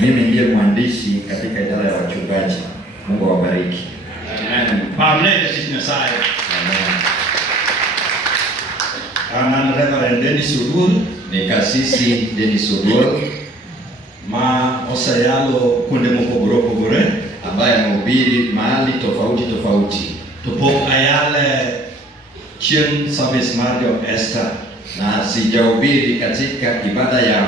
Mimi ndiye mwandishi katika idara ya wachungaji. Mungu awabariki. Amen. Pamlete sisi Nyasaye. Amen. Reverend Dennis Oduor Ni kasisi Dennis Oduor ma osayalo kuonde mopogore ambaye amehubiri mahali tofauti. to pok ayale chieng service mar jo Esther. Na sijahubiri katika ibada ya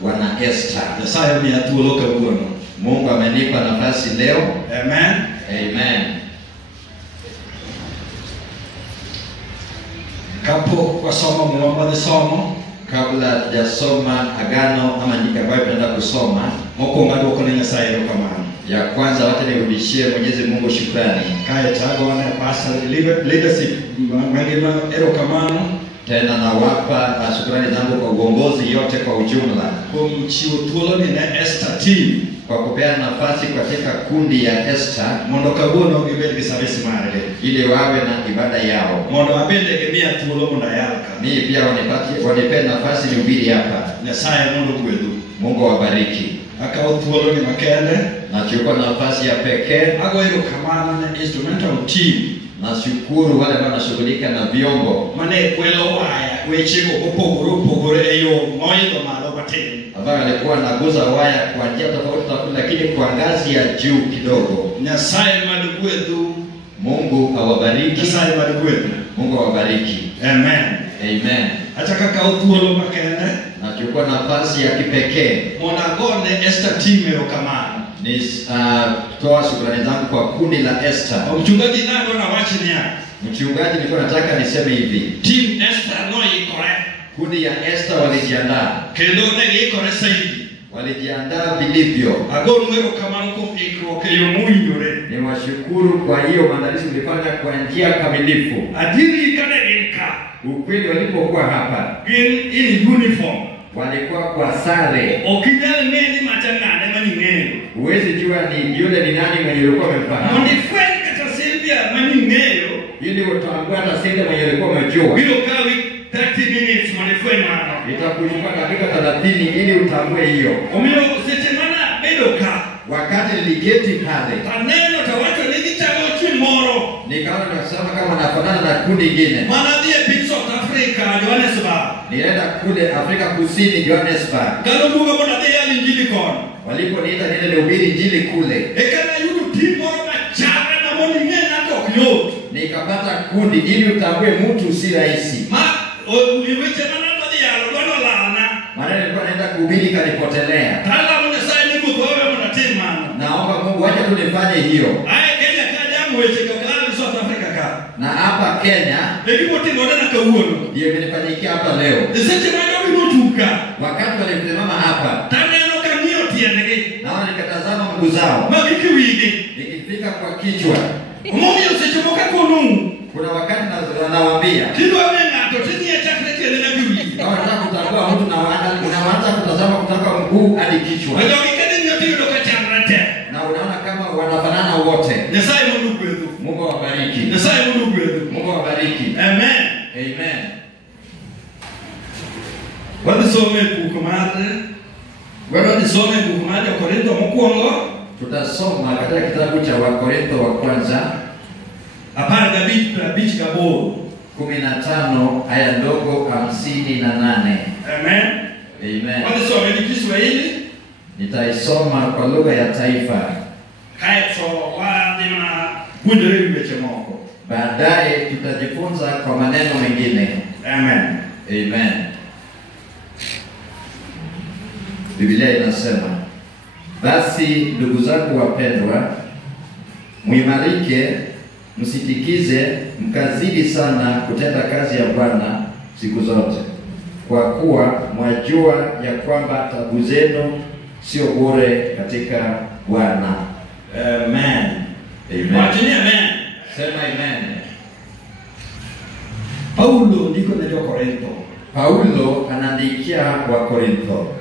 wana Esther. Nyasaye miya thuolo kawuono. Mungu amenipa nafasi leo. Amen. Amen. Kapok wasomo mwa somo Kabla jasoma agano ama andiko ambayo tunaenda kusoma, mokwongo adwoko ne Nyasaye erokamano. ya kwanza wacha nirudishie Mwenyezi Mungu shukrani. Kae tagone pastor leadership mangima erokamano. Tena nawapa shukrani zangu kwa uongozi yote kwa ujumla Kuom chiwo thuolo ni ne Esther team kwa kupea nafasi katika kundi ya Esther mondo kawuono gibed gi service margi. ili wawe na ibada yao. Mondo abende gimiya thuolo mondo ayalka. Mimi pia wanipe nafasi nihubiri hapa. Nyasaye mondo gwedhu. Mungu awabariki. Akawo thuolo ni makende. Nachukua nafasi ya pekee Ago erokamano ne instrumental team. nashukuru wale ambao wanashughulika na vyombo Mane kwelo waya wechego opogore e yo moidho malo matin. ambao walikuwa naguza waya kwa njia tofauti lakini kwa ngazi ya juu kidogo. Nyasaye madugwedhu. Mungu awabariki. Nyasaye madugwedhu. Mungu awabariki. Amen. Amen. Ataka kawo thuolo makende. Nachukua nafasi ya kipekee Mondo agone Esther team erokamano. ni toa shukrani zangu kwa kundi la Esther. Mchungaji nado na wachi niya. Mchungaji, nilikuwa nataka niseme hivi. Team Esther noikore. Kundi ya Esther walijiandaa. Kendo ne giikore saidi. Walijiandaa vilivyo. Agonu erokamano kuom ikruok e yo mowinjore. Niwashukuru kwa hiyo maandalizi mlifanya kwa njia kamilifu. Adiri kane gin ka. Ukweli walipokuwa hapa Gin in uniform. walikuwa kwa sare. Okinyal ng'eni machangane maning'eyo. Huwezi jua ni yule ni nani mwenye ulikuwa umefahamu. Mondi fwen kata Sylvia maning'eyo. Ili utambue hata sinde mwenye ulikuwa umejua. Biro kawi 30 minutes mondi fwen mano. Itakuchukua dakika 30 ili utambue hiyo. Omiyo seche mana bedo ka. Wakati niliketi pale, Taneno tawacho nigi chalo chun moro. nikaona nasema kama nafanana na kundi lingine. Mana dhie piny South Africa, Johannesburg. Nilienda kule Afrika Kusini, Johannesburg. Gano buga mondo adhi yal injili kono. Waliponiita niende nihubiri injili kule. Ekana yudo tim moro machare na mondo ing'e ng'ato ok yot. Nikapata kundi ili utambue mtu si rahisi. Ma weche mana dwadhi yalo dwano lalna. Maana nilikuwa naenda kuhubiri kanipotelea. Talamo Nyasaye ni guth wawe mondo atim mano. Naomba Mungu acha tu nifanye hiyo. Ae Kenya ka jamu weche go kalal South Africa ka. Na hapa Kenya Ekimotimore na kawuono. ndio imenifanyikia hapa leo. Seche ma jogi notuka. Wakati walisimama hapa, Taneno ka ng'iyo tiendgi. naona nikatazama mguu zao. Magi kiwigi. Nikifika kwa kichwa, Omomiyo seche moko akonu. kuna wakati nawaambia Kidwa we ng'ato ting'iye chakre tiende na kiwigi. kama nataka kutambua mtu na unaanza kutazama kutoka mguu hadi kichwa. Jogi kede ng'iyo tiyudo ka chalre te. Na unaona kama wanafanana wote. Nyasaye mondo gwedhu. Mungu awabariki. Nyasaye mondo gwedhu. Mungu awabariki. Amen. Amen. Wadhi some buku mar Korintho mokwongo. Tutasoma katika kitabu cha Wakorintho wa kwanza 15 aya ndogo 58. Amen. Amen. Wadhi some ni Kiswahili. Nitaisoma kwa lugha ya taifa. Kaeto wadhi mana puonjore weche moko. Baadaye tutajifunza kwa maneno mengine. Amen. Amen. Biblia inasema, basi ndugu zangu wapendwa, muimarike, msitikize, mkazidi sana kutenda kazi ya Bwana siku zote, kwa kuwa mwajua ya kwamba tabu zenu sio bure katika Bwana. Amen. Amen. Wachini amen. Sema amen. Paulo ndiko na Korintho. Paulo anaandikia Wakorintho.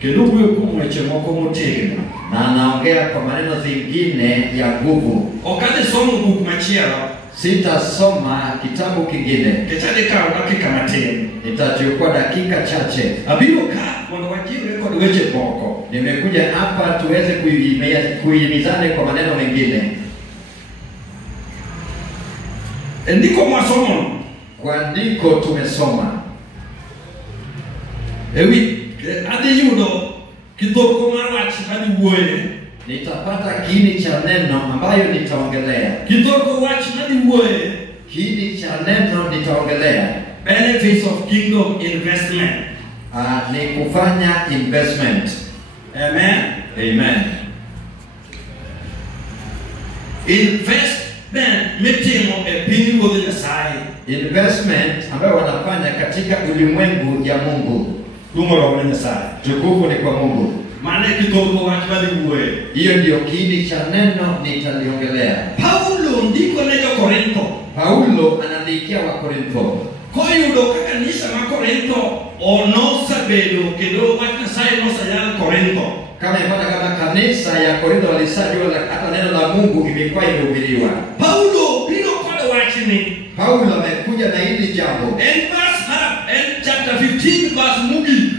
Kendo wuoyo kuom weche moko motegno. Na anaongea kwa maneno zingine ya nguvu. Okadhi somo buk machielo. Sitasoma kitabu kingine. Kechade kawo dakika matin. Nitachukua dakika chache. Abiro ka mondo wajiwre kod weche moko. Nimekuja hapa tuweze kuhimizane kwa maneno mengine. Ndiko masomo. Kwa ndiko tumesoma. Ewi adi yudo kitoko marwach hadi wuoye. Nitapata kiini cha neno ambayo nitaongelea. Kitoko wach hadi wuoye. Kiini cha neno nitaongelea. Benefits of kingdom investment. Ni kufanya investment. Amen. Amen. Investment mitimo piny ruodh Nyasaye. Investment ambayo wanafanya katika ulimwengu ya Mungu. Luoro wa Nyasaye. Tukufu ni kwa Mungu. Maana kitoko wach hadi wuoye. Hiyo ndio kiini cha neno nitaliongelea. Paulo ndiko ne Korintho. Paulo anaandikia wa Korintho. Koyudo kaka kanisa ma Korintho onosabedo kendo wach Nyasaye nosayal Korintho. Kama imana kama kanisa ya Korintho walisajua hata neno la Mungu imekuwa imehubiriwa. Paulo biro kod wachni. Paulo amekuja na hili jambo. In chapter 15 verse mugi.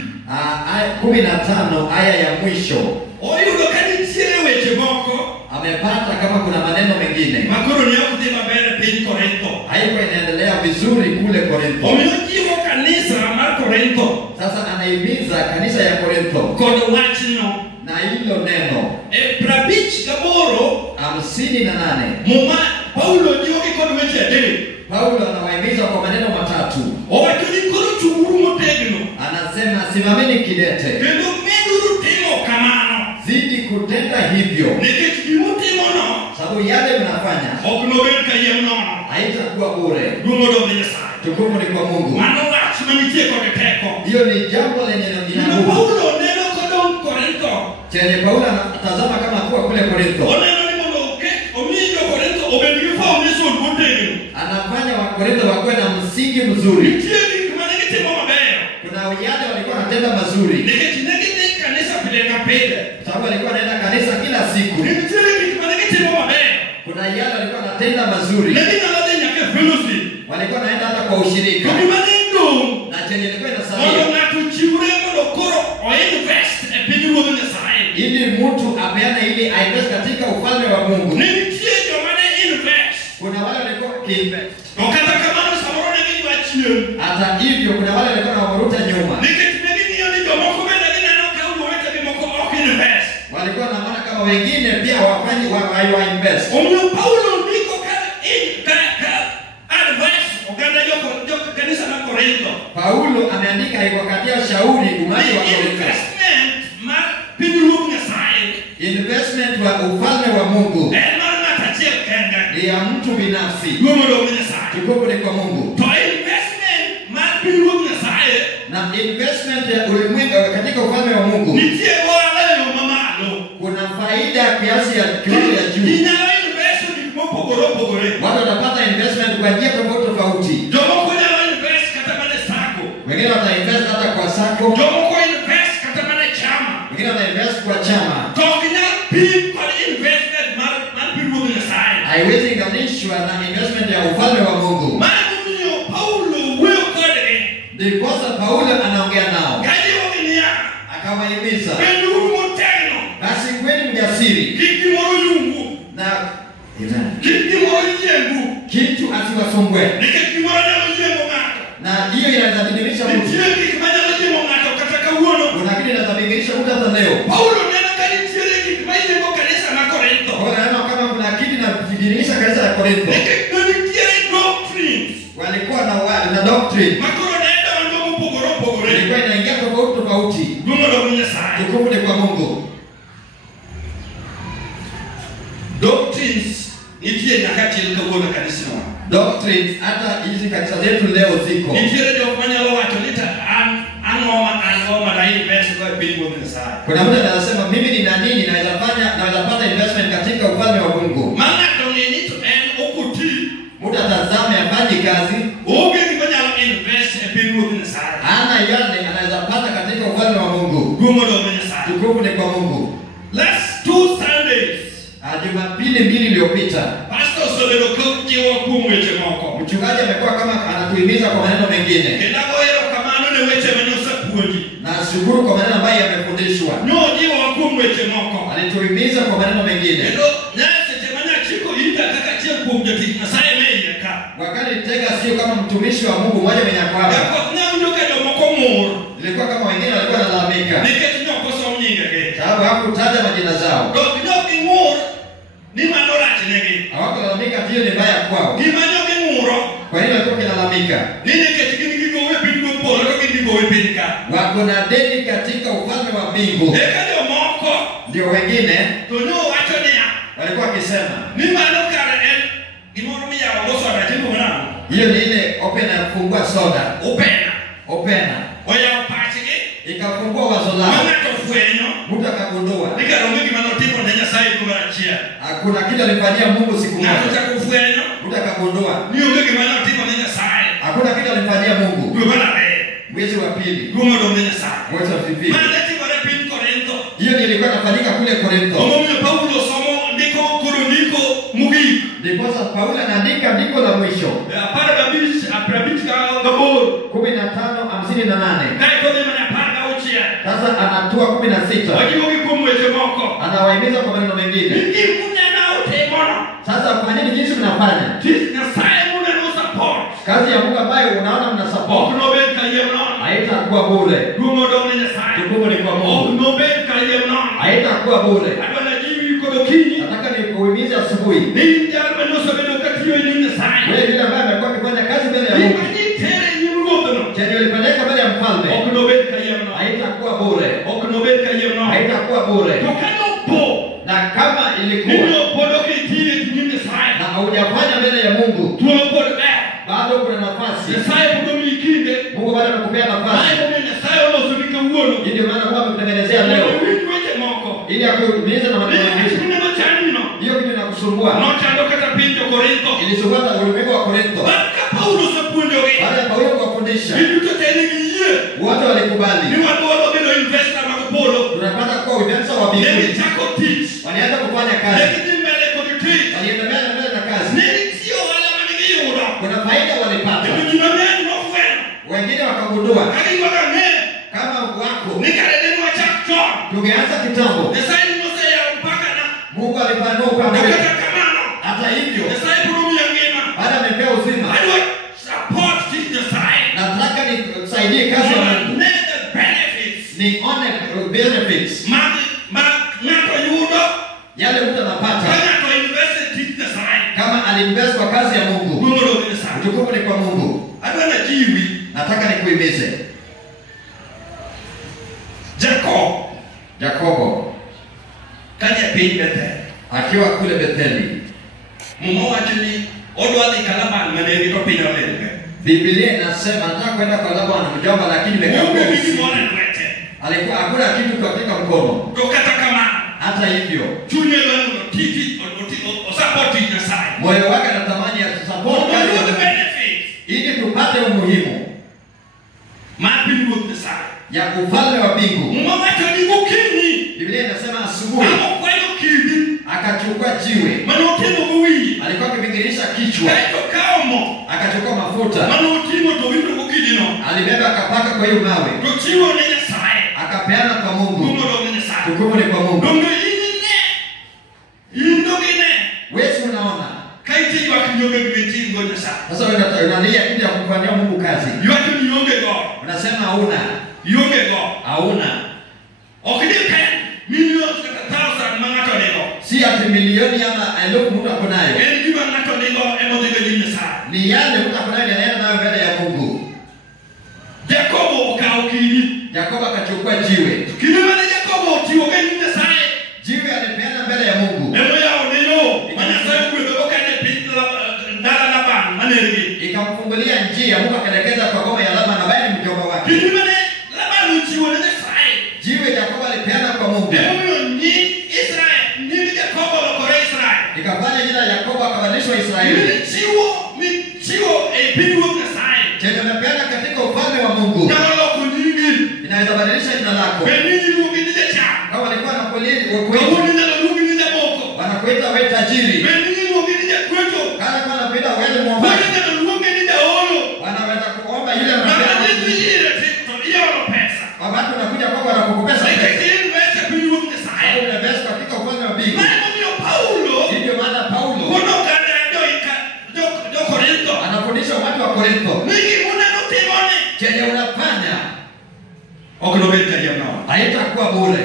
15 aya ya mwisho. Oyudo kanitiere weche moko. Amepata kama kuna maneno mengine. Makoro ni okudhi maber piny Korintho. Haiko inaendelea vizuri kule Korintho. Omiyo jiwo kanisa mar Korintho. Sasa anahimiza kanisa ya Korintho kod wachno na hilo neno. 58 Muma Paulo jiwogi kod weche adek. Paulo anawahimiza kwa maneno matatu. Owacho ni koro chunguru motegno. Anasema simameni kidete. Kendo meduru timo kamano. Zidi kutenda hivyo. Nikech gimutimono. Sababu yale mnafanya ok nobed kayiem nono. Haitakuwa bure. Duong' odog Nyasaye. Tukufu ni kwa Mungu. Mano wach manitie kod teko. Hiyo ni jambo lenye ina nguvu. Paulo neno kodong Korintho. Chenye Paulo anatazama kama kuwa kule Korintho. Oneno ni mondo omiyo Korintho obed gi foundation motegno. Anafanya wa Korintho wakuwe na msingi mzuri. Nitie gik mane gitimo maber. Kuna yale walikuwa wanatenda mazuri. Nikech ne gidhi kanisa pile ka pile. Sababu walikuwa wanaenda kanisa kila siku. Nitie gik mane gitimo maber. Kuna yale walikuwa wanatenda mazuri. Ne ginyalo dhi nyaka fellowship. Walikuwa wanaenda hata kwa ushirika. Na chenye ilikuwa inasalia. Mondo ng'ato chiwre mondo koro oinvest e piny ruodh Nyasaye. Ili mtu apeane ili ainvest katika ufalme wa Mungu. Nitie joma ne invest. Kuna wale walikuwa kiinvest. To kata kamano samoro ne gidwa chien. Hata hivyo kuna wale walikuwa wanawaruta nyuma. Nikech ne ging'iyo ni jomoko bende gineno ka owetegi moko ok invest. Walikuwa wanaona kama wengine pia wafanyi wa invest. Omiyo Paulo ndiko ka advice oganda kanisa la Korintho. Paulo ameandika ikawapatia shauri umati wa Korintho. Investment mar piny ruodh Nyasaye. Investment wa ufalme wa Mungu. En mar ng'ato achiel kende. Ni ya mtu binafsi. Duong' odog Nyasaye. Tukufu ni kwa Mungu. To investment mar piny ruodh Nyasaye. Na investment ya ulimwengu katika ufalme wa Mungu. Nitie ohala yo mamalo. Kuna faida kiasi ya kiwango ya juu. Inyalo invest gik mopogore opogore. Watu watapata investment kwa njia tofauti. Jomoko nyalo invest kata mana sako. Wengine watainvest hata kwa sako. Jomoko invest kata mana chama. Wengine watainvest kwa chama. To ginyal pim kod investment mar piny ruodh Nyasaye. Haiwezi kulinganishwa na investment ya ufalme wa Mungu. Mano miyo Paulo wuoyo kodgi. Ndiposa Paulo anaongea nao. Kajiwogi niya. Akawahimiza. Beduru motegno. Basi kweni mjasiri. Kik gimoro yungu. Na kik gimoro yiengu. Kitu asiwasumbue. Nikech gimoro nyalo yiengo ng'ato. Na hiyo inaweza badilisha mtu. Nitie gik manyalo yiengo ng'ato kata kawuono. Kuna kitu inaweza badilisha mtu hata leo. Paulo neno ka nitiere gik mayiengo kanisa ma Korintho. Paulo anaona kama kuna kitu inabadilisha kanisa ya Korintho. Nikech ne nitiere doctrines. Walikuwa na doctrine. Makoro ne donjo mopogore opogore. Ilikuwa inaingia tofauti. Duong' odog Nyasaye. Tukufu ni kwa Mungu. Doctrines nitie nyaka chiel kawuono kanisa wa. Doctrines hata hizi kanisa zetu leo ziko. Nitiere jok manyalo wacho ni ang'o ma na invest go e piny ruodh Nyasaye. Kuna mtu anasema mimi nina nini naweza pata investment katika ufalme wa Mungu. Ma ng'ato ng'e ni to en okuti. Mtu atazame afanye kazi. Onge gima nyalo invest e piny ruodh Nyasaye. Ana yale anaweza pata katika ufalme wa Mungu. Duong' odog Nyasaye. Tukufu ni kwa Mungu. Last 2 Sundays. Jumapili mbili iliyopita. Pastor Solero jiwo kuom weche moko. Mchungaji amekuwa kama anatuhimiza kwa maneno mengine. Kendo goero kamano ne weche mane osepuonji. Na shukuru kwa maneno ambayo yamefundishwa. Nyojiwo weche moko. Alituhimiza kwa maneno mengine. Kendo nyase temanya chiko ita kaka chia kuom jotich Nyasaye meye ka. Wakati tega sio kama mtumishi wa Mungu mmoja mwenye kwamba. Yako nyamdo ka jomoko mor. Ilikuwa kama wengine walikuwa wanalalamika. Nikech nyoko som nyinge ge. Sababu hakutaja majina zao. Dok mor ni mano rach negi. Hawakulalamika hiyo ni mbaya kwao. Gimanyo gimuro. Kwa nini walikuwa kinalalamika? Ni nikech gin gigowe piny polo to gin gigowe piny ka. Wako na deni katika ufalme wa mbingu. Eka jomoko Ndio wengine to no wacho niya. walikuwa wakisema Ni mano kare en gimoro miyawo go soda timo nang'o? hiyo ni ile opena ya kufungua soda. Opena. Oyawo pachgi. Ikafungua wazo lao. Mang'ato fwenyo. Mtu akagundua. Nikaronge gima notimo ne Nyasaye kuom achiel. Hakuna kitu alifanyia Mungu siku moja. Ng'ato chako fwenyo. Mtu akagundua. Ni onge gima notimo ne Nyasaye. Hakuna kitu alifanyia Mungu. Dwe mar ariyo. Mwezi wa pili. Duong' odong' ne Nyasaye. Mwezi wa pili. Mane timore piny Korintho. Hiyo ndio ilikuwa inafanyika kule Korintho. Omomiyo Paulo somo ndiko mogik. Ndiposa Paulo anaandika ndiko la mwisho. 15:58. Sasa anatua 16. Anawahimiza kwa maneno mengine. Sasa fanyeni jinsi mnafanya. Kazi ya Mungu ambayo unaona mna support. Haitakuwa bure. Jukumu ni kwa Mungu. Haitakuwa bure. Nataka nikuhimize asubuhi. Wewe yule ambaye amekuwa akifanya kazi mbele ya Mungu. Chenye ulipeleka mbele ya mfalme. Haitakuwa bure. Haitakuwa bure. Na kama ilikuwa na haujafanya mbele ya Mungu, bado kuna nafasi. Mungu bado anakupea nafasi. Ndio maana Mungu amekutengenezea leo ili akuhimize na maneno mengine. Hiyo kitu inakusumbua. Ilisumbua ulimwengu wa Korintho. Baada ya Paulo kuwafundisha, wote walikubali. Tunapata kuwa ujenzi wa mbinguni. Walianza kufanya kazi. Walienda mbele na kazi. Kuna faida walipata. Wengine wakagundua kama wako tungeanza kitambo. Mungu alipanua upande. Hata hivyo baada amepea uzima, nataka nisaidie kazi ya Mungu. Nione benefits yale mtu anapata kama aliinvest kwa kazi ya Mungu. Utukufu ni kwa Mungu. Nataka nikuhimize. Jakobo akiwa kule Betheli, Biblia inasema nataka kwenda kwa Labani mjomba, lakini alikuwa hakuna kitu katika mkono. Hata hivyo moyo wake anatamani support ili tupate umuhimu ya ufalme wa mbingu. Biblia inasema asubuhi akachukua jiwe, alikuwa akivingirisha kichwa, akachukua mafuta, alibeba akapaka kwa hiyo mawe, akapeana kwa Mungu. Jukumu ni kwa Mungu. Wewe unaona sasa unalia kitu ya kumfanyia Mungu kazi. Unasema hauna. Si ati milioni ama elfu mtu ako nayo. Ni yale mtu ako nayo yanaenda nayo mbele ya Mungu. Jakobo akachukua jiwe. Jiwe alipeana mbele ya Mungu. Ikamfungulia njia. Mungu akaelekeza kwa ngome ya Labani ambaye ni mjomba wake. Jiwe Jakobo alipeana kwa Mungu. Ikafanya jina Yakobo akabadilishwa Israeli. Chenye umepeana katika ufalme wa Mungu inaweza badilisha jina lako. Kama walikuwa wanakuita wewe tajiri, kama wanakuita wewe mwombaji, wanaweza kuomba yule anapeana pesa. Watu wanakuja kwako wanakukopesha pesa. mbingu. Ndio maana Paulo anafundisha watu wa Korintho, chenye unafanya haitakuwa bure.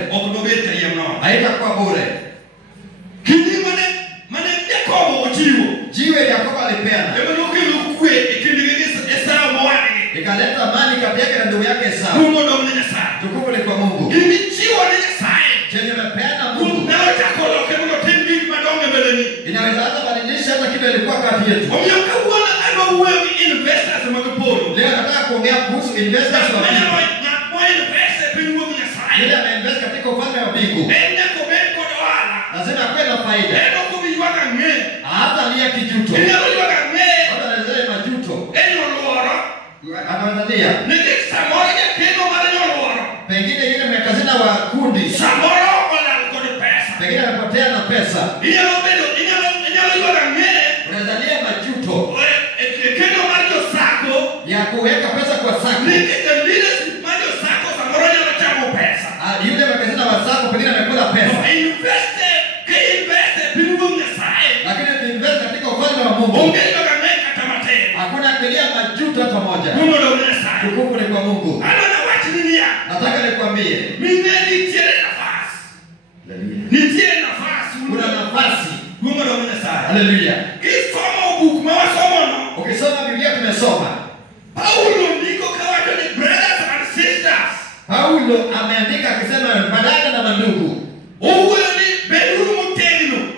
Haitakuwa bure. Jiwe Yakobo alipeana ikaleta amani kati yake na ndugu yake Esau. Tukufu ni kwa Mungu. Chenye umepeana Mungu inaweza hata badilisha hata kitu ilikuwa kati yetu. Leo nataka kuongea kuhusu investors wa Mungu. Yule ameinvest katika ufalme wa mbingu lazima kuwe na faida. Hata lia kijuto, hata nazele majuto, anaangalia pengine yule mwekazina wa kundi pengine amepotea na pesa. Unazalia majuto ya kuweka pesa kwa sako. Yule mwekazina wa sako pengine amekula pesa, lakini invest katika ufalme wa Mungu hakuna kulia majuto hata moja. Tukufu ni kwa Mungu. Nataka nikwambie kuna nafasi. Haleluya. Ukisoma Biblia tumesoma Paulo ameandika akisema madada na mandugu,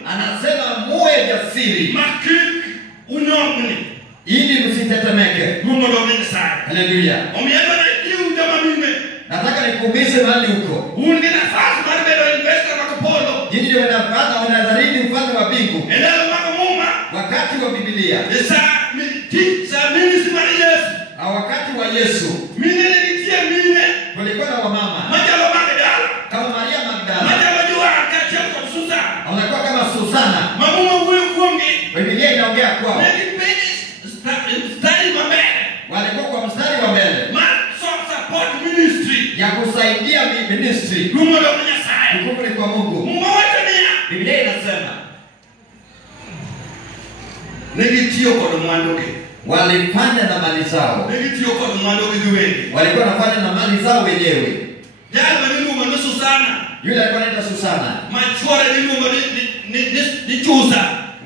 anasema muwe jasiri ili msitetemeke. Haleluya. Nataka nikuulize mahali huko, jinsi ndio wanadharini ufalme wa mbingu wakati wa Biblia au wakati wa Yesu. Kulikuwa na wamama kama Maria Magdalena, wanakuwa kama Susana. Biblia inaongea kwao walikuwa kwa mstari wa mbele ya kusaidia ministry. Tukufu ni kwa Mungu. Biblia inasema walifanya na mali zao. Walikuwa wanafanya na mali zao wenyewe. Yule alikuwa anaitwa Susana.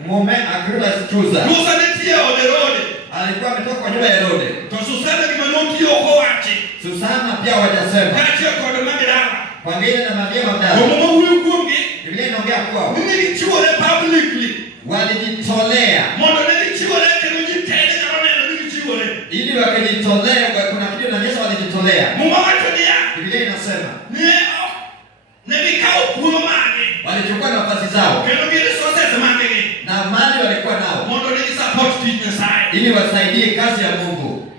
Mume akiruda Chuza. Alikuwa ametoka kwa nyumba ya Herode. Susana pia wajasema pangine na Maria Magdalena. Biblia inaongea kwao walijitolea ili wakijitolea. Kuna video na Yesu walijitolea. Biblia inasema walichukua nafasi zao na mali walikuwa nao ili wasaidie kazi ya Mungu.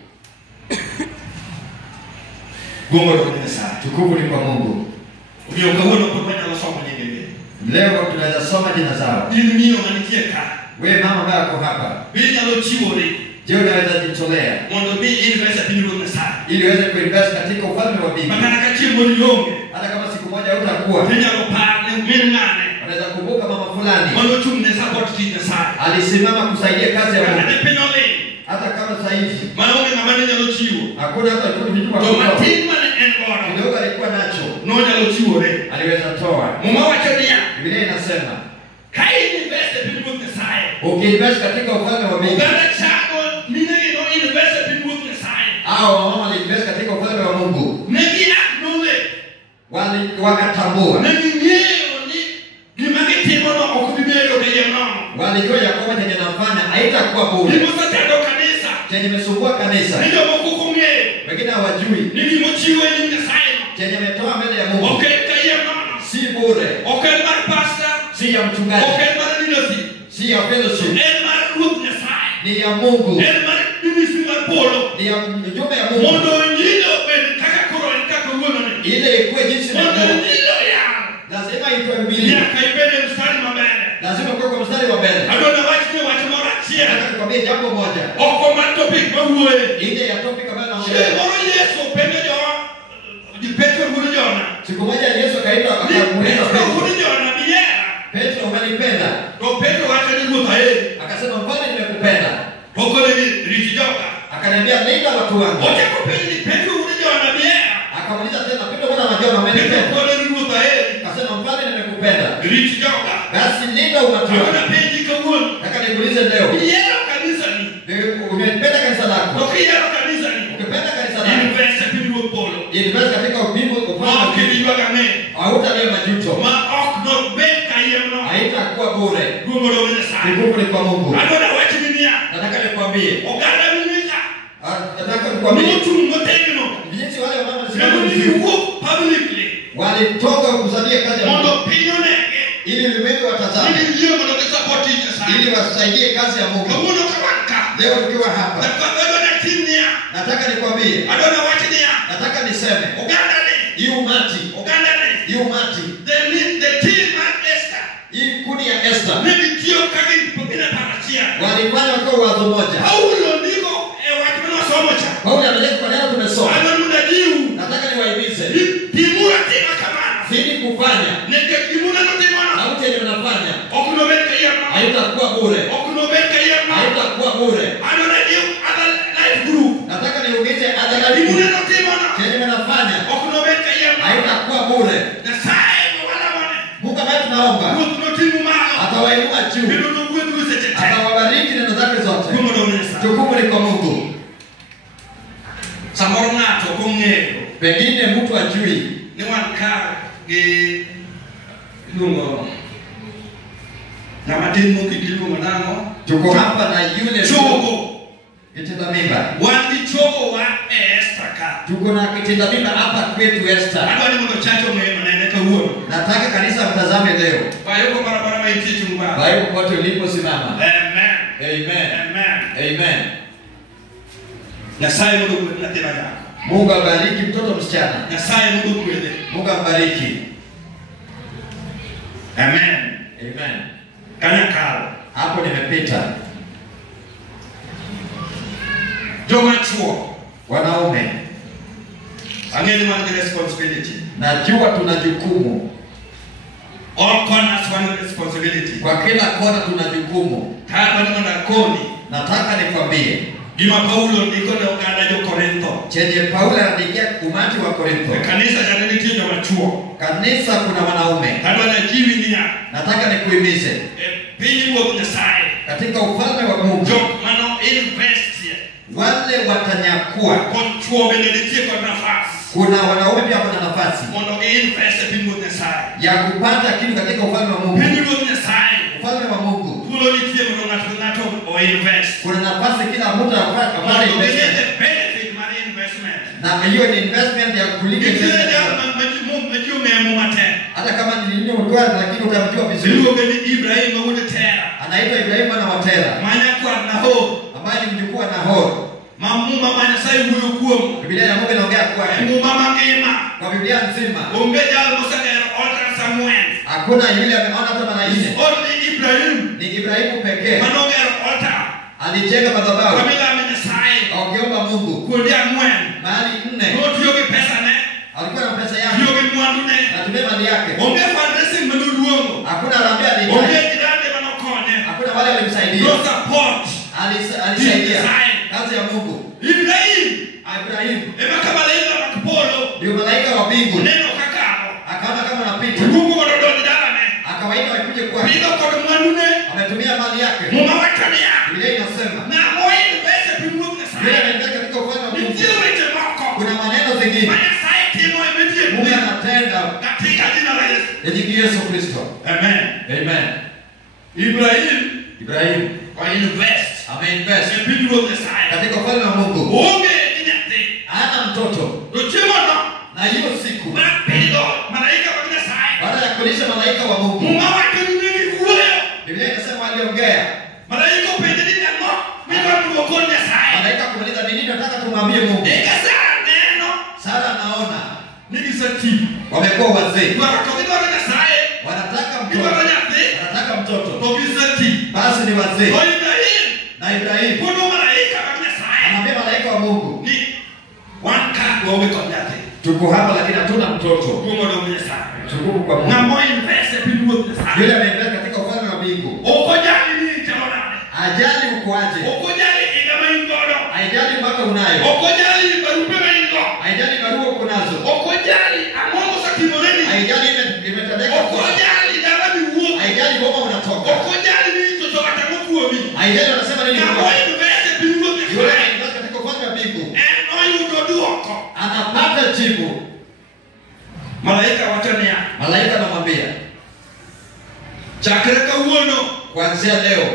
Tukufu ni kwa Mungu. Leo tunaweza soma jina zao. Wewe mama ambaye uko hapa, je, unaweza jitolea ili uweze kuinvest katika ufalme wa mbingu? Hata kama siku moja utakuwa unaweza kumbuka mama fulani alisimama kusaidia kazi ya Mungu. Hata kama sasa hivi hakuna hata kidogo alikuwa nacho aliweza toa. Biblia inasema ukiinvest katika ufalme wa mbingu, au mama waliinvest katika ufalme wa Mungu, wakatambua walijua ya kwamba chenye nafanya haitakuwa bure, chenye mesumbua kanisa. Wengine hawajui chenye metoa mbele ya Mungu si bure, si ya mchungaji, si ya fellowship, ni ya Mungu, ni ya mjumbe ya Mungu, ile ikuwe jinsi na lazima ikuwe Biblia. Lazima kuwe kwa mstari wa mbele. Nataka nikwambie jambo moja. Ile ya topic ambayo naongelea. Siku moja Yesu akaita akamuuliza Petro. Akasema mfalme nimekupenda. Poko ni rijijoka. Akaniambia nenda watu wangu. Wote kupeni Petro unajua anabia. Akamuuliza tena Petro mbona unajua mamenipenda? Poko ni mutae. Akasema mfalme nimekupenda. Rijijoka. Basi nenda watu wangu. Ana peji kawoni. Akaniuliza leo. Yeye kanisa ni. Umependa kanisa lako? Ukija kanisa ni. Ukipenda kanisa lako. Invest Petro Polo. Invest katika ubimbo upande. Ukijua kame. Hautalia majuto. Ma ok not beka yemo. Haitakuwa bure. Mungu ndiye sana. Mungu ni kwa Mungu. Anona wacha dunia. Nataka nikwambie. Oganda mimika. Nataka nikwambie. Mtu mtengeno. Jinsi wale wamama publicly. Walitoka kusadia kazi ya Mungu. Mungu pinone. Ili ulimwengu watazame. Ili yeye mnataka support sana. Ili wasaidie kazi ya Mungu. Mungu kawanka. Leo tukiwa hapa. Nataka nikwambie. Adona wachinia. Nataka niseme. Oganda ni. Hiyo umati. Oganda ni. Hiyo umati. The team at Esther. Hii kundi ya Esther. Mimi ndio kagi pokea parachia. Walifanya kwa wazo moja. Paulo ndiko watu wanasoma cha. Paulo ameleta kwa neno tumesoma. Anamunda jiu. Nataka niwahimize. Timura tima kama. Zidi kufanya. Neke timura na timana. Sauti yenye unafanya. Okunobeka yama. Haitakuwa bure. Okunobeka yama. Haitakuwa bure. Anona jiu other life group. Nataka niulize adalali. Timura na timana. Yenye unafanya. Okunobeka yama. Haitakuwa bure. Na sai wala wane. Mungu ambaye tunaomba. Atawainua juu. Atawabariki neno zake zote. Tukufu ni kwa Mungu. Samoro ngato kong'eyo. Pengine mtu ajui. Ni wan ka gi lungo. Na matin mo kilumo nango. Tuko hapa na yule chogo. Kitenda mimba. Wan di chogo wa Esther ka. Tuko na kitenda mimba hapa kwetu Esther. Hapa ni mto chacho manene ka huo. Nataka kanisa mtazame leo. Bayoko barabara maiti chumba. Bayoko pote uliposimama. Amen. Amen. Amen. Amen. Na sai Mungu natema yako. Mungu abariki mtoto msichana. Na sai Mungu kwende. Mungu abariki. Amen. Amen. Kana kalo. Hapo nimepita. Joma chuo. Wanaume. Angeni mwana responsibility. Najua tuna jukumu. All corners one responsibility. Kwa kila kona tuna jukumu. Hapa ni mwana koni. Nataka nikwambie. Gima Paulo ndiko na Uganda jo Korintho. Chenye Paulo anaandikia umati wa Korintho. Kanisa jana nitio wa chuo. Kanisa kuna wanaume. Hado na jiwi nia. Nataka nikuhimize. Pili wa kunasai. Katika ufalme wa Mungu. Jo mano invest. Wale watanyakua. Kwa chuo beneditie kwa nafasi. Kuna wanaume pia wana nafasi. Mono invest pili wa kunasai. Ya kupata kitu katika ufalme wa Mungu. Pili wa kunasai. Ufalme wa Mungu. Pulo nitie mono ngato o invest. Kuna nafasi kila mtu apate pale investment. Benefit mali investment. Na hiyo ni investment ya kulipa investment. Hata kama ni nini utoa lakini utamjua vizuri. Ibrahim mwana Tera. Anaitwa Ibrahim mwana wa Tera. Maana kwa Nahor. Ambaye ni mjukuu wa Nahor. Mama sai huyo kuo. Biblia ya Mungu inaongea kwa mama ngema. Kwa Biblia nzima. Ongeja Musa altar Samuel. Hakuna yule ameona hata mara nne. Only Ibrahim. Ni Ibrahimu pekee. Manongera altar. Alijenga madhabahu. Kamila amenyasai. Akiomba Mungu. Kuondia mwen. Mahali 4. Yogi pesa ne. Alikuwa na pesa yake. Yogi mwandu ne. Anatumia mali yake. Onge fundraising mnuduongo. Hakuna rambia ni. Onge jirani manokone. Hakuna wale walimsaidia. No support. Alisaidia kazi ya Mungu. Ibrahim. Ema kama leo na kupolo. Ndio malaika wa mbingu. Neno kakao. Akaona kama anapita. Mungu wanadoni dalane. Akawaita wakuje kwa. Bila kwa mwandu ne. Ametumia mali yake. Mama wakania. Biblia inasema. Na moyo pesa pimbuka sana. Yeye anaenda katika ufalme wa Mungu. Ndio mako. Kuna maneno zingine. Maana saiti moyo imetie. Mungu anatenda katika jina la Yesu. Katika Yesu Kristo. Amen. Amen. Ibrahim invest. Ameinvest. Katika katika ufalme wa Mungu. Onge nyate. Hana mtoto. Uchimono. Na hiyo siku. Mapigo malaika wa Kisai. Baada ya kulisha malaika wa Mungu. Mungu wake ni nini kule? Biblia inasema aliongea. Malaika upendeni neno. Mimi wa Mungu ni sai. Malaika kumuuliza nini nataka tumwambie Mungu. Ikaza neno. Sara naona. Nigisati. Wamekuwa wazee. Wanataka na sai. Wanataka mtoto. Wanataka mtoto. Togisati. Basi ni wazee. Ibrahim. Na Ibrahim. Kuna malaika wa Kisai. Anambia malaika wa Mungu. Ni wanka wewe kwa yake. Tuko hapa lakini hatuna mtoto. Mungu ndio Tukufu kwa Mungu. Na moyo invest pindi wote sana. Yule ameinvest katika ufalme wa mbingu. Uko jani ni uko aje. Okojali igama ingodo. Haijali mpaka unayo. Okojali barupe ingo. Haijali barua uko nazo. Okojali amongo sakimoreni. Haijali imetendeka. Okojali dalabi uo. Haijali boma unatoka. Okojali ni toto watamokuomi. Haijali wanasema nini. Na wewe mbele bingo yule anaingia katika ufalme wa mbingu. Anapata jibu. Malaika watania. Malaika anamwambia, chakreka uono kuanzia leo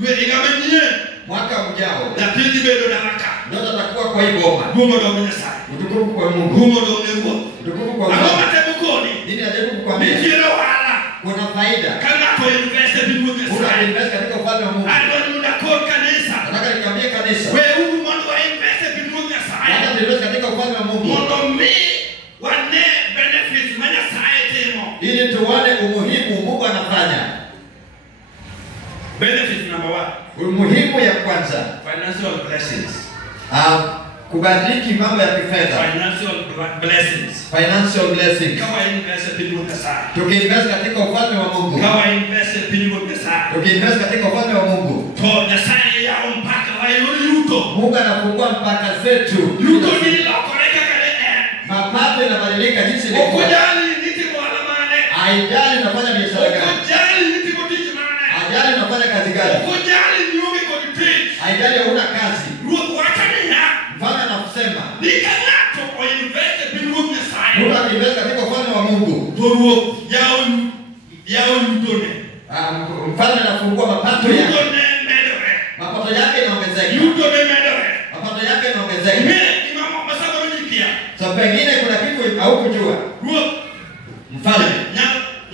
igamenye mwaka ujao na pili bedo na maka ndio atakuwa kwa hii boma. Mungu ndo mnyasa. Utukufu kwa Mungu. Mungu ndo mwenyewe. Utukufu kwa Mungu. Ngoma tabukoni. Nini najaribu kukwambia? Kila wala. Kuna faida. Kana kwa invest bingu Una invest katika ufalme wa Mungu. Ando ndio kwa kanisa. Nataka nikwambie kanisa. Wewe huyu mwana wa invest bingu ya saa. Nataka invest katika ufalme wa Mungu. Mondo mi wane benefits manya saa temo. Ili tuone umuhimu Mungu anafanya. Benefit number 1. Umuhimu ya kwanza, financial blessings. Kubariki mambo ya kifedha. Financial blessings. Financial blessings. Kama invest bingu ya saa. Tukiinvest katika ufalme wa Mungu. Kama invest bingu ya saa. Tukiinvest katika ufalme wa Mungu. To na saa ya mpaka wa yuto. Mungu anafungua mpaka zetu. Yuto ni lokoreka kale. Mapato yanabadilika jinsi ilivyo. Okojali niti kwa alamane. Haijali unafanya biashara gani. Okojali niti kwa tichi mane. Haijali unafanya kazi gani. Okojali nyume kwa tichi. Haijali huna kazi. Ruo wakani ya. Mfano anakusema. Nikanato kwa invest bingu ya saa. Mungu anainvest katika ufalme wa Mungu. Toruo yao yutone. Mfalme anafungua mapato yake. Yutone medore. Mapato yake yanaongezeka. Yutone medore. Mapato yake yanaongezeka. Imamo masaba nikia. So pengine kuna kitu haukujua. Ruo Mfalme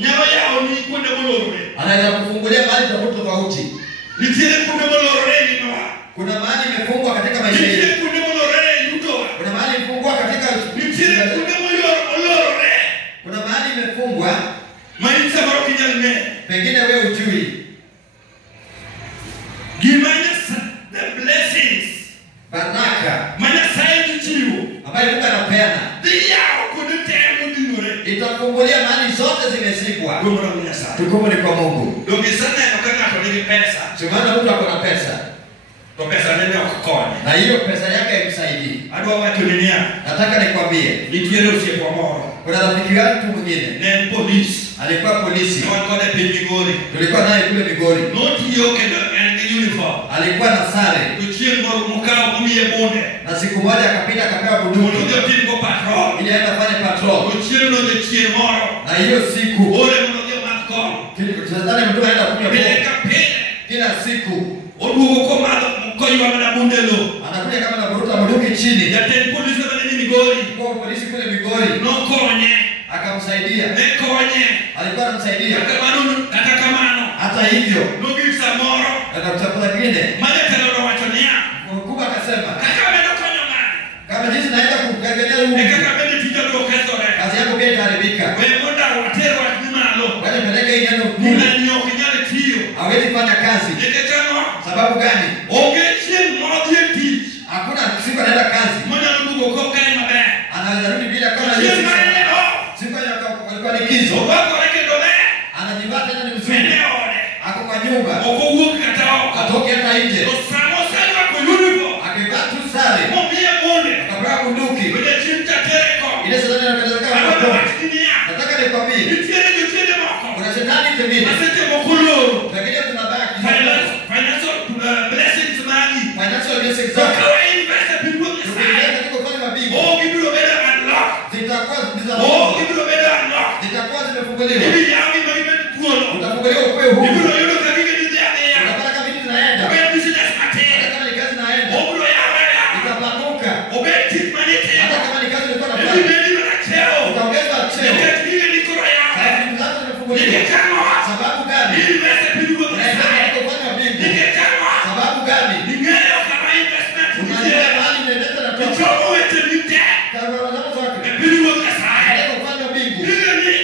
nyama yao ni kwenda bolore. Anaweza kufungulia mahali tofauti. Nitire kwenda bolore ni noa. Kuna mahali imefungwa katika maisha yetu. Nitire kwenda bolore yutoa. Kuna mahali imefungwa katika nitire kwenda bolore. Kuna mahali imefungwa. Maisha baroki jalme. Pengine wewe ujui. Gimanya the blessings. Baraka. Mana saidi chiwo. Ambaye Mungu anapeana. Dia kunitemu dinore. Itafungulia mahali zote zimezibwa. Mungu anamnyasa. Tukumu ni kwa Mungu. Ndio sana yakaka kwa pesa. Maana mtu ako na pesa. Kwa pesa ndio ukakoni. Na hiyo pesa yake haimsaidii. Adwa watu ninia. Nataka nikwambie. Nitiere usie kwa moro. Kuna rafiki yangu mwingine. Ni polisi. Alikuwa polisi. Na walikuwa na Migori. Tulikuwa naye kule Migori. Noti yoke na uniform. Alikuwa na sare. Tuchie ngoro mkao kumie bonde. Na siku moja akapita akapewa bunduki. Ndio pingo patrol. Ili aende afanye patrol. Tuchie ndio chie ngoro. Na hiyo siku ole mndio makono. Tunadhani mtu anaenda kunywa pombe. Kila siku. Odugo kwa mado mkoyo wa bundelo. Anakuja kama anavuruta bunduki chini. Ya tena polisi wa Migori. Kwa polisi kule Migori. No konye. Akamsaidia. Nekonye. Alikuwa anamsaidia. Akakamano. Hata hivyo. Nugisa moro. Atakutafuta kingine. Maleta ndo watonia. Mkubwa akasema. Kakameno konyo ngani. Kama jinsi naenda kukagelea huko. Kakameno tija ndo kesore. Kazi yako pia itaharibika. Wewe muda waterwa kimalo. Wale peleka hii neno Kuna nyoka nyale tio. hawezi fanya kazi. Niketano. Sababu gani? Ogechie modie teach. Hakuna siku anaenda kazi. Mwana ndugu kwa kai mabe. Anaweza rudi bila kama Sio hiyo. maana. Siku ya alikuwa likizo. Obako reke dole. Anajivaa tena ni mzuri. Eneone. Ako kwa nyumba. Okuwuki katao. Atoke hata nje. Osamo sana kwa uniform. Akivaa tu sare. Mwambie bonde. Akavaa bunduki. Kwenye chimcha tereko. Ile shetani anapeleka kama Ana mkono. wakinia. Nataka nikwambie. Nitiere moko. Kuna shetani tembea. Asete mokulu. Lakini tunabaki. Financial blessings mali. Financial blessings. Kawa invest people Tukiingia inside. katika ufalme wa mbingu. Oh, give you better unlock. Zitakuwa Oh, zitafunguliwa. give you better unlock. Zitakuwa zimefunguliwa. Hivi yangu ndio tuolo. Utafunguliwa ukue huru. Hivi ndio kabige ni jana ya. Unapata kama vitu zinaenda. Wewe business mate. Hata kama ni kazi inaenda. Oh, bro ya ya. Itapanuka. Obeti manite. Hata kama ni kazi ilikuwa Hivi nafanya. ndio na cheo. Utaongezwa cheo. Ndio ni kura ya. Kazi zako zimefunguliwa. Nikekano. Sababu gani? Invest people Unaenda inside. katika ufalme wa mbingu. Nikekano. Sababu gani? Ningeyo kama investment. Unajua mahali inaendeza na toka. Chomo wetu ni te. Kazi zako zote. People inside. Katika ufalme wa mbingu. Ndio ni.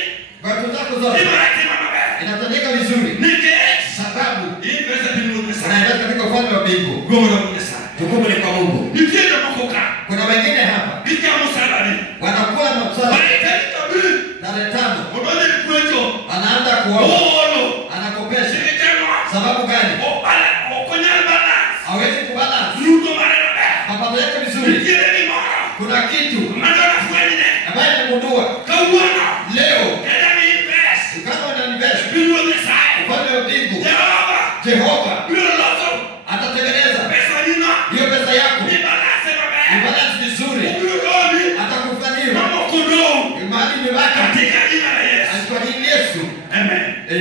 Watu zako zote. Imarati mama. Inatendeka vizuri. Nike. Sababu Invest people inside. unaenda katika ufalme wa mbingu. Gomora inside. Tukumu ni kwa Mungu. Nitiende makoka. Kuna wengine hapa Bika musalani. wanakuwa na msala Baitani tabi. tarehe 5 Odole kweto. anaanza kuomba, Olo. anakopesha. Sikitano. Sababu gani? Obala. Okonyal bala.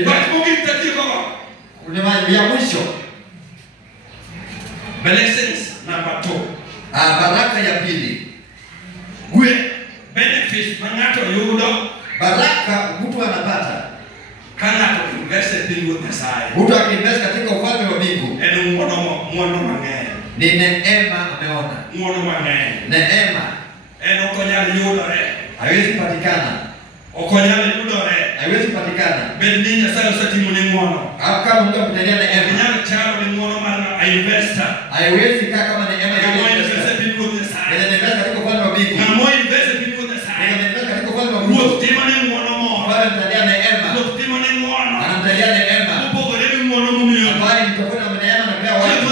Watu mungi tatiyo kwa. Kuna ya mwisho. Blessings number 2. Baraka ya pili. Gwe benefits mangato yudo. Baraka mtu anapata. Kana invest in with Messiah. Mtu akiinvest katika ufalme wa mbingu. Muono mang'eny. Ni neema ameona. Muono mang'eny. Neema. Okonyal yudore. Haiwezi patikana. Okonyal yudore. Haiwezi patikana. Beni Nyasaye osatimo ni muono. Kama Mungu ametalia neema. Nyalo charo ni muono mar investor. Haiwezi kaa kama neema ya invest in with Messiah. Ni invest katika ufalme wa mbingu. Na mo invest in with Messiah. Ni invest katika ufalme wa mbingu. Timo ni muono mo. Baba mtalia neema. Timo ni muono. Anamtalia neema. Upogore ni muono mumio. Bali mtakwenda neema na pia watu.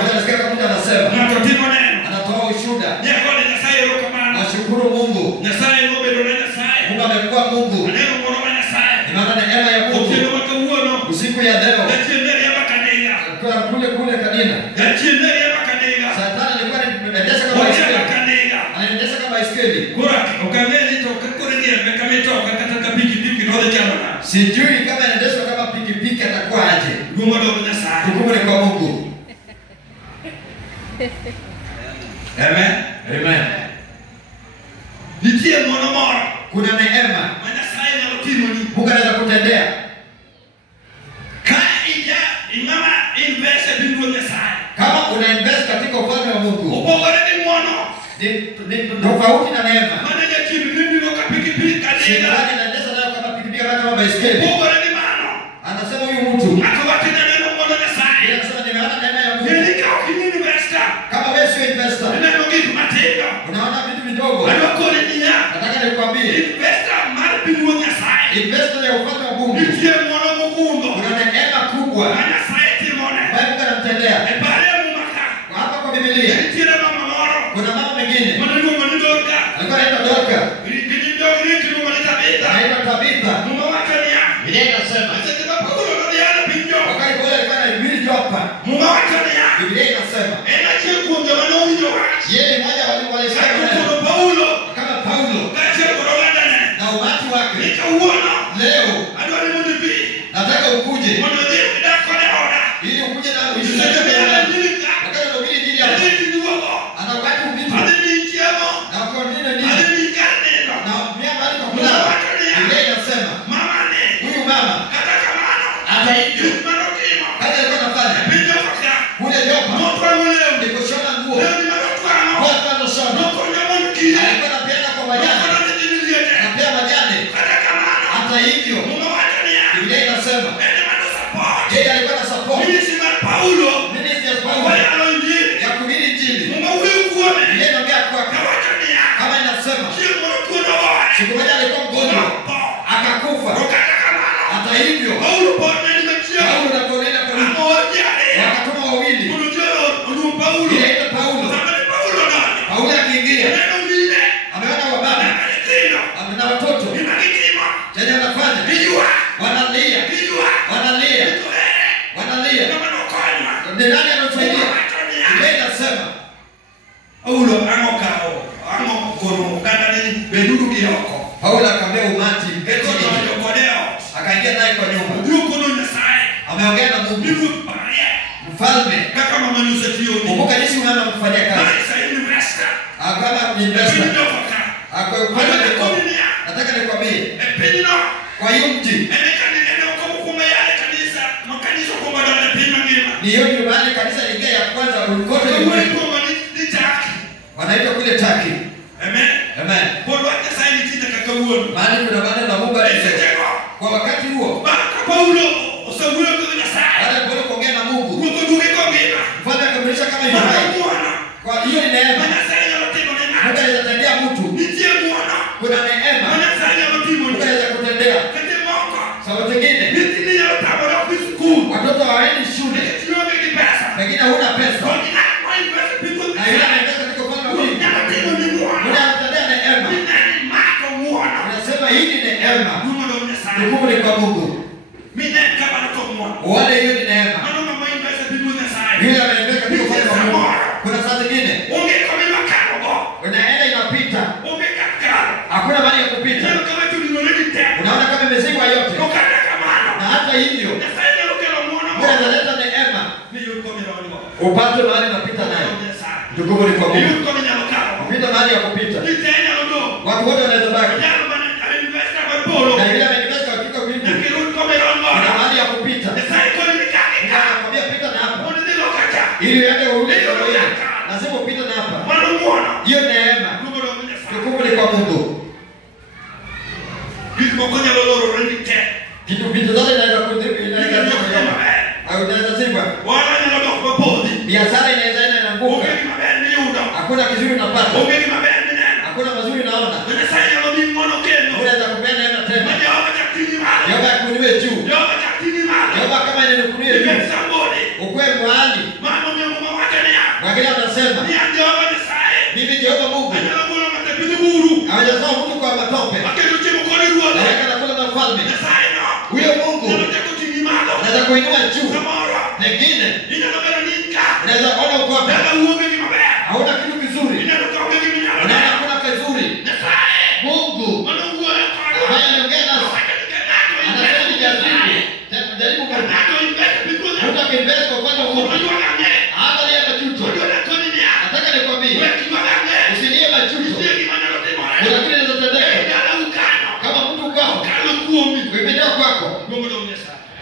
Unasikia kama mtu anasema. Timo neno. Anatoa ushuhuda. Nyakoni Nyasaye rokamana. Nashukuru Mungu. Nyasaye ngobedo na Nyasaye. Mungu amekuwa Mungu. Neno muono wa Nyasaye. Ni maana neema ya Mungu. Ukino wakauono. Usiku ya leo. Yachinderi ya makanega. Kwa kule Kadina. Yachinderi ya makanega. Satani alikuwa anaendesha kama baiskeli. Anaendesha kama baiskeli. Kura ukangeni toka kule ndio mekametoka katika pikipiki ndio chama. Sijui kama anaendesha kama pikipiki atakuwa aje. Mungu ndio Nyasaye. Hukumu ni kwa Mungu. Amen. Amen. Nitie muono mora. Kuna neema. Nyasaye na utimo ni. Mungu anaweza kutendea. Imama invest in Nyasaye. Kama una invest katika ufalme wa Mungu. Upogore ni muono. Ni tofauti na neema. Maana ya chini mimi ndio pikipiki kanisa. Shetani anaendesha nayo kama pikipiki kama baiskeli. Upogore ni mano. Anasema huyu mtu. Akawatina neno muono Nyasaye. Anasema nimeona neema ya Mungu. Nilika ukini investor. Kama wewe sio investor. Neno kitu matendo. Unaona vitu vidogo. Alokole nia. Nataka nikwambie. Investor marpingu Nyasaye. Investor ya ufalme wa Mungu. Nitie muono mugundo. Kuna neema kubwa. Nyasaye timone. Mungu anamtendea. Ebale mumaka. Hapa kwa Biblia. Nitie mama moro. Kuna mama mwingine. Mwanangu mwandoka. Alikuwa anaitwa Dorka. Anaitwa Tabitha. Mungu wake ni ya. Biblia inasema. Sasa Paulo anadiana pinjo. Wakati Paulo alikuwa anahubiri Jopa. Mungu wake ni ya. Biblia inasema. Ena cheko ndio wanaojo. Yeye mmoja walisema Kwa Paulo. Kama Paulo. Kache korogana Na umati wake. Nikauona. Leo. Adwa ni mdipi. Nataka ukuje. Mwana ndiye kidakole ora. Ili ukuje na Sasa ushiriki. nilika. Wakati unahubiri dini ya Mungu. Ndio ni wako. Ana wakati ubiti. Adini chiamo. Na kwa nini nini? Adini kaneno. Na mia bali kwa Mungu kula. wake ni ya. Biblia inasema. Mama ni. Huyu mama. Kata kamano. Ataitwa. Marokimo. Kazi alikuwa anafanya. Pinjo kwa. Kule Jopa. Moto muleo. Ni kushona nguo. Leo ni marokano. Watu wanashona. Noko nyama mkia. Alikuwa anapeana kwa majani. Anapea majani. Hata hivyo. Biblia inasema. Yeye alikuwa na support. Ministry ya Paulo. Ya kuhubiri Injili. Biblia inaongea kwa kama inasema. Siku moja alikuwa mgonjwa. Akakufa. Hata hivyo. Paulo na Kornelio wakatuma wawili. Inaitwa Paulo. Paulo akiingia. Ameona wababa. Amena watoto. Chenye anafanya. Wanalia. Wanalia. Wanalia. Ni nani anasaidia? Biblia inasema. Paulo ango kono kadani bedudu kioko. Paulo akamwambia umati Eko na yokodeo. akaingia naye kwa nyumba. Yuko no Nyasaye. Ameongea na Mungu. Mfalme. Kaka mama Yosefio. Kumbuka jinsi mama amemfanyia kazi. Akama investor. Nataka nikwambie. Kwa hiyo mji. Ni hiyo ndio maana kanisa lingine ya kwanza ulikote ulimwengu. Wanaitwa kule Turkey. Amen. Amen. Maana kuna maana na Mungu alisema. Kwa wakati huo. Paulo usawiwe kwa Nyasaye. Baada ya Paulo kuongea na Mungu. Mungu ngekongea. Mfalme akamlisha kama hiyo hai. Kwa hiyo ni neema. Mungu anatendea mtu. Kuna neema. Mungu anaweza kutendea. Sababu nyingine. Watoto hawaendi shule. Pengine huna pesa. Na yule anataka katika ufalme wa Mungu. Mungu anatendea neema. Unasema hii ni neema. Mungu ni kwa Mungu. Wale hiyo ni neema. Yule anayeweka katika ufalme wa Mungu. Kuna saa zingine. Unaenda inapita. Hakuna mahali ya kupita. Unaona kama imezingwa yote. Upate mahali unapita naye. Tukufu ni kwa Mungu. Kupita mahali ya kupita. Watu wote wanaweza baki. Na yule ameinvest katika vitu. Kuna mahali ya kupita. Anakuambia pita na hapa. Ili uende ule ule. Lazima upite na hapa. Hiyo neema. Tukufu ni kwa Mungu. Kitu vitu zote inaweza kudhibiti, inaweza au inaweza simba. Biashara inaweza inaanguka. Hakuna kizuri unapata. Hakuna mazuri unaona. Unaweza kupenda neema tena. Yaba kuniwe juu. Yaba kama inanukunie juu. Ukwe mahali. Wengine wanasema mimi Jehova Mungu. Hawajasema mtu kwa matope. Naweka na kula na mfalme. Huyo Mungu anaweza kuinua juu. Pengine unaweza kuona uko hapa. Hauna kitu kizuri. Unaona hakuna kizuri. Mungu ambaye anaongea nasi. Anasema jaribu kwa utakimbeza kwa upande huu. Hata lia majuto. Nataka nikwambie. Usilie majuto. Kuna kile kinachotendeka. Kama mtu kwako. Kuipendelea kwako.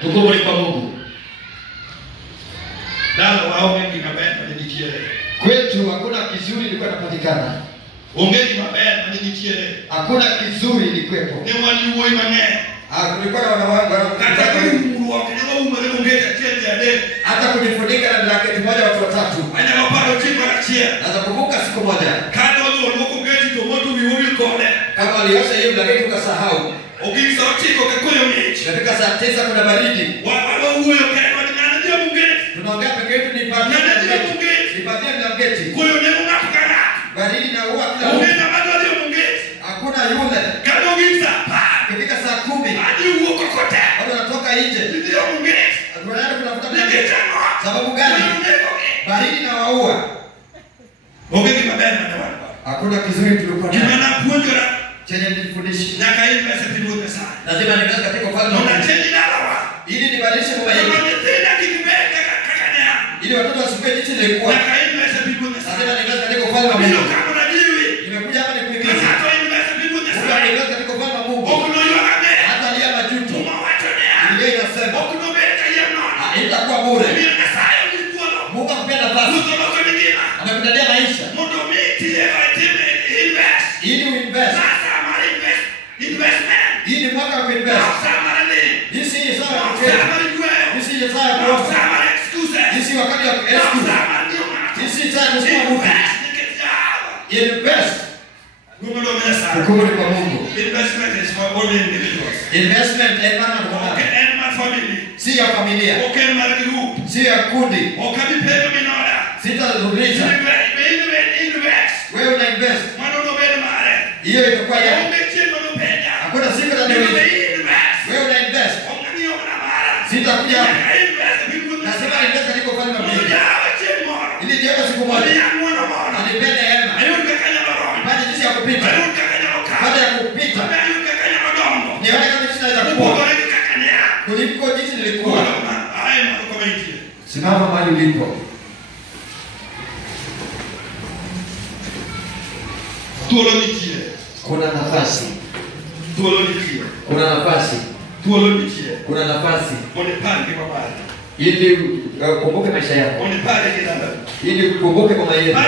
Tukufu ni kwa Mungu. Kwetu hakuna kizuri ilikuwa inapatikana. Hakuna kizuri ilikuwepo. Kulikuwa na wanawake hata kunifunika na blanketi moja watu watatu. Nakumbuka siku moja. Kama aliosha hiyo blanketi ukasahau. Katika saa 9 kuna baridi. Tunaongea peke yetu nipatie blanketi. Baridi na huwa kila mtu. Hakuna yule. Kifika saa 10 watu wanatoka nje. Tunaenda kutafuta blanketi. Sababu gani? Baridi na waua. Hakuna kizuri tulikuwa nayo. Chenye nilifundisha. Lazima niweze katika ufalme wa Mungu. Ili nibadilishe baba yetu. Ili watoto wasipwe jinsi ilikuwa. Lazima niweze katika ufalme wa Mungu. Nimekuja hapa nikuhimiza. Mungu niweze katika ufalme wa Mungu. Hata lia majuto. Ile inasema. Itakuwa bure. Mungu akupea nafasi. Amekujalia maisha. Ili uinvest. Hii ni mwaka wa kuinvest. Hii si sawa ya kucheza. Hii si sawa ya kuosa. Hii si wakati wa excuse. Hii si sawa ya kusema Mungu. Invest. Hukumu ni kwa Mungu. Investment is for only individuals. Investment ni kwa family. Si ya familia. Si ya kundi. Sitarudisha. Wewe una invest. Hiyo itakuwa yako. Hakuna siku na niwe. Wewe una invest. Sitakuja. Nasema invest katika ufalme wa Mungu. Ili Jehova siku moja anipende neema. Baada jinsi ya kupita. Baada ya kupita. Nione kama jinsi naweza kuwa. Kuliko jinsi nilikuwa. Simama mahali ulipo. Kuna nafasi. Kuna nafasi. Kuna nafasi. Ili kumbuke maisha yako. Ili kumbuke kwa maisha yako.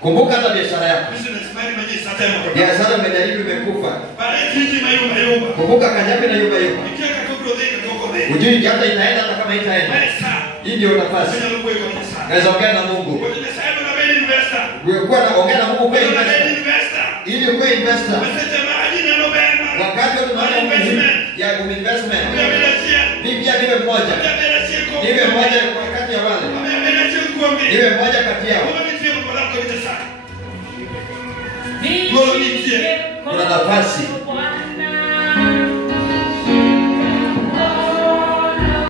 Kumbuka hata biashara yako. Biashara imejaribu imekufa. Kumbuka kanyape na yumba yumba. Ujui hata itaenda hata kama itaenda. Hii ndio nafasi. Naweza ongea na Mungu. Wewe kuwa naongea na Mungu kwa investor. Ili uwe investor. Wakati wa tunaona ya investment. Mimi pia niwe mmoja. Niwe mmoja kwa kati ya wale. Niwe mmoja kati yao. Kuna nafasi.